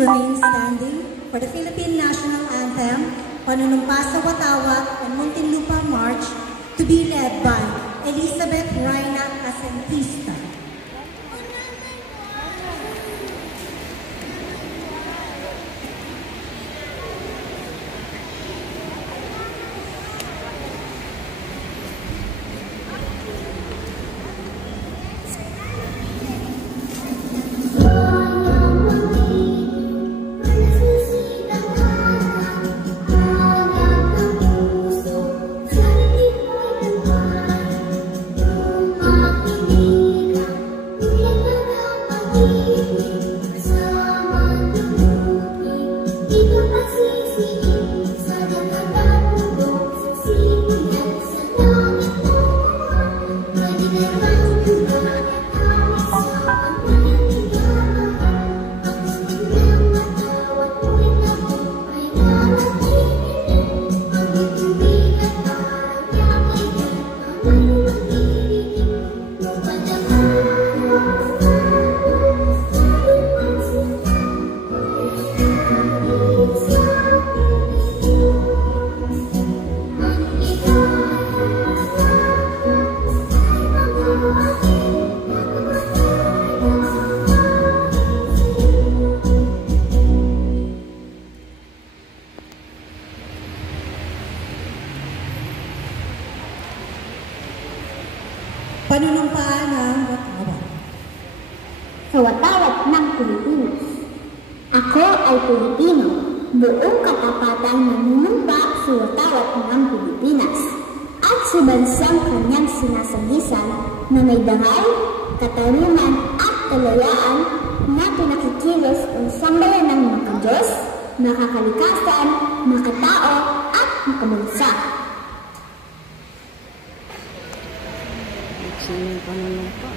remain standing for the Philippine National Anthem, Panunumpa sa Watawat and Muntinlupa March, to be led by Elizabeth Reyna Asentista. Panunumpaan ng Watawat. Sa Watawat ng Pilipinas. Ako ay Pilipino. Buong katapatan nanunumpa sa Watawat ng Pilipinas at sa bansang kanyang sinasagisan na may dangal, katarungan at kalayaan na pinakikilos ang sambayan ng makadiyos, makakalikasan, makatao at makabansa. Sino panunumpa?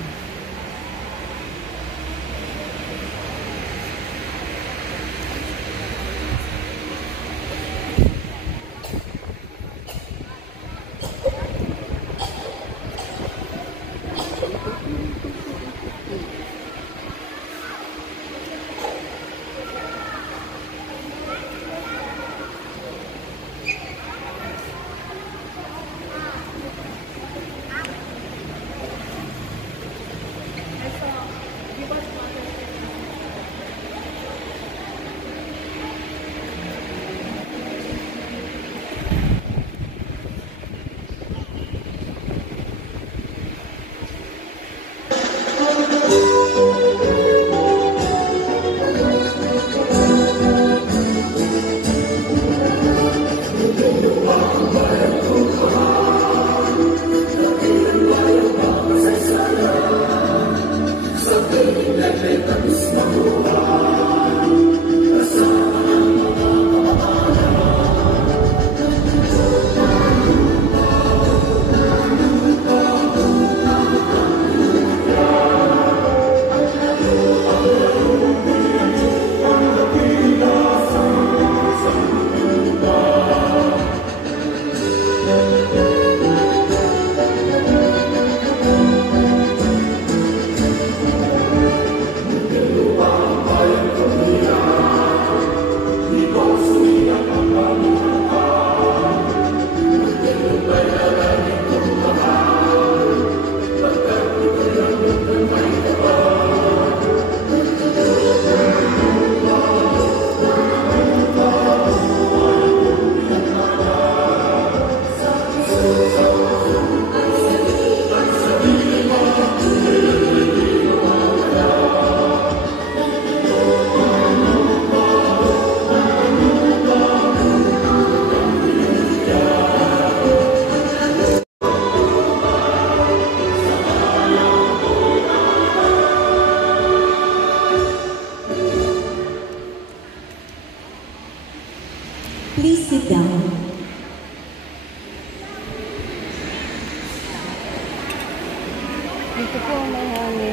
Please sit down.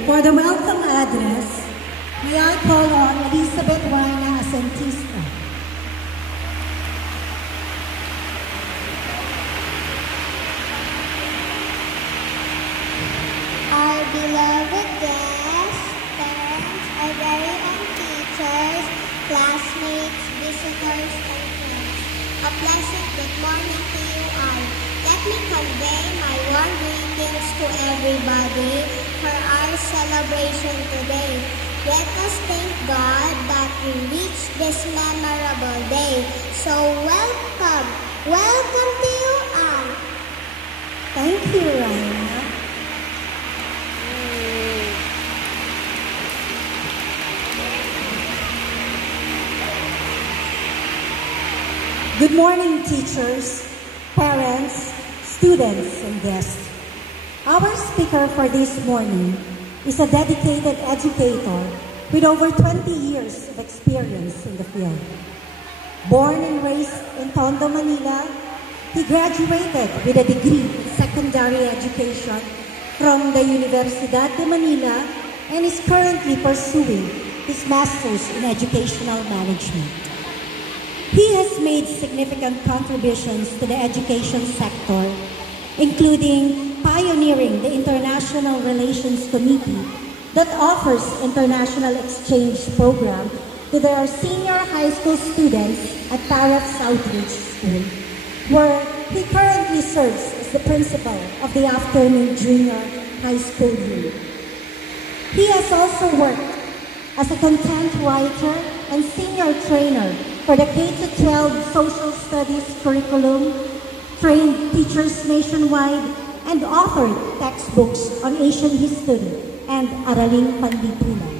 For the welcome address, may I call on Elizabeth Reyna Asentista. Our beloved guests, parents, our very own teachers, class visitors and friends. A pleasant good morning to you all. Let me convey my warm greetings to everybody for our celebration today. Let us thank God that we reached this memorable day. So welcome to you all. Thank you, Raina. Good morning, teachers, parents, students, and guests. Our speaker for this morning is a dedicated educator with over 20 years of experience in the field. Born and raised in Tondo, Manila, he graduated with a degree in secondary education from the Universidad de Manila and is currently pursuing his master's in educational management. He has made significant contributions to the education sector, including pioneering the International Relations Committee that offers international exchange program to their senior high school students at Taraf Southridge School, where he currently serves as the principal of the afternoon junior high school unit. He has also worked as a content writer and senior trainer for the K-12 Social Studies curriculum, trained teachers nationwide, and authored textbooks on Asian history and Araling Panlipunan.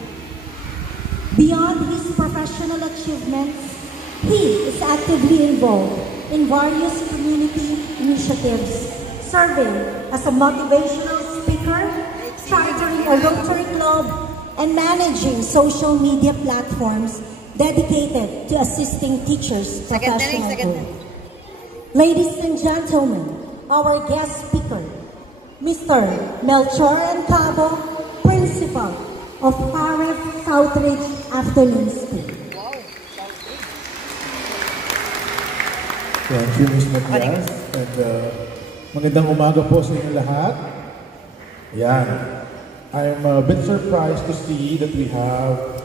Beyond his professional achievements, he is actively involved in various community initiatives, serving as a motivational speaker, chartering a Rotary Club, and managing social media platforms dedicated to assisting teachers' professional growth. Ladies and gentlemen, our guest speaker, Mr. Melchor Cabo, Principal of Taraf Southridge Afternoon School. Thank you, Ms. Matias. And magandang umaga po sa inyo lahat. Yan. I'm a bit surprised to see that we have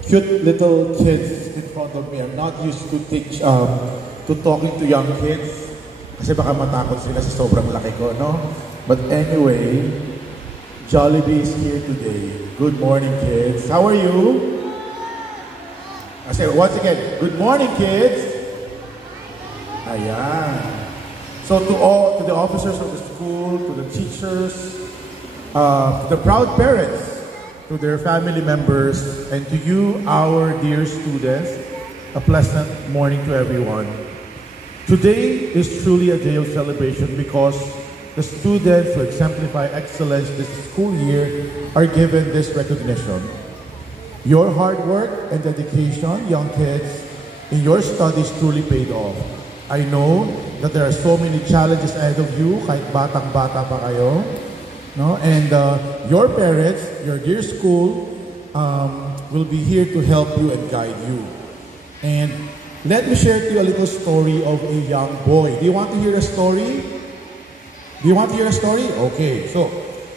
cute little kids in front of me. I'm not used to talking to young kids kasi baka matakot sila sa sobrang laki ko, no? But anyway, Jollibee is here today. Good morning, kids. How are you? I say once again, good morning, kids. Ayan. So to the officers of the school, to the teachers, to the proud parents, to their family members, and to you, our dear students, a pleasant morning to everyone. Today is truly a day of celebration because the students who exemplify excellence this school year are given this recognition. Your hard work and dedication, young kids, in your studies truly paid off. I know that there are so many challenges ahead of you, kahit batang-bata pa kayo. No? And your parents, your dear school, will be here to help you and guide you. And let me share to you a little story of a young boy. Do you want to hear a story? Do you want to hear a story? Okay, so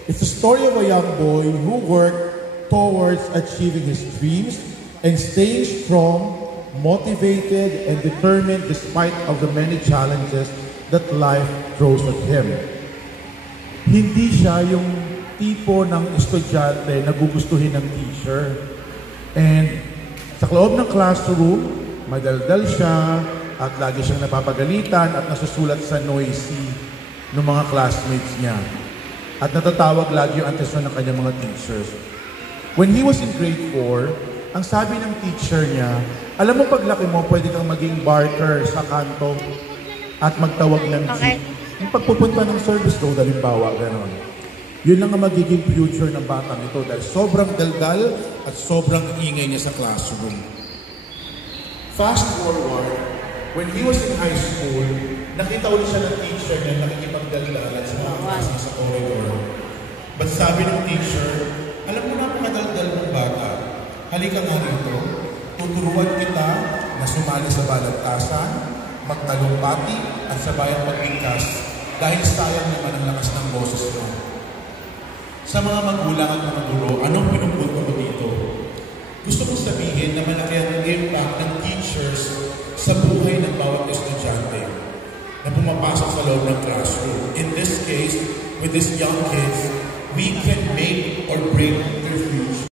it's a story of a young boy who worked towards achieving his dreams and staying strong, motivated, and determined despite of the many challenges that life throws at him. Hindi siya yung tipo ng estudyante na gugustuhin ng teacher. And sa loob ng classroom, madaldal siya at lagi siyang napapagalitan at nasusulat sa noisy ng mga classmates niya. At natatawag lagi yung atensyon ng kanyang mga teachers. When he was in grade 4, ang sabi ng teacher niya, alam mo paglaki mo, pwede kang maging barker sa kanto at magtawag ng jeep. Yung pagpupunta ng service road, halimbawa, gano'n. Yun lang ang magiging future ng batang ito dahil sobrang daldal at sobrang ingay niya sa classroom. Fast forward, when he was in high school, nakita ulit siya ng teacher niya nakikipagdaldalan sa mga klase sa corridor. But sabi ng teacher, alam mo na pakadaldal ng bata, halika nga rito, tuturuan kita na sumali sa balagtasan, magtalumpati at sabayang magbigkas dahil sayang naman ang lakas ng boses mo. Sa mga magulang at mga guro, anong pinupunto ko dito? Gusto kong sabihin na malaki ang impact ng teachers sa buhay ng bawat estudyante na pumapasok sa loob ng classroom. In this case, with these young kids, we can make or break their future.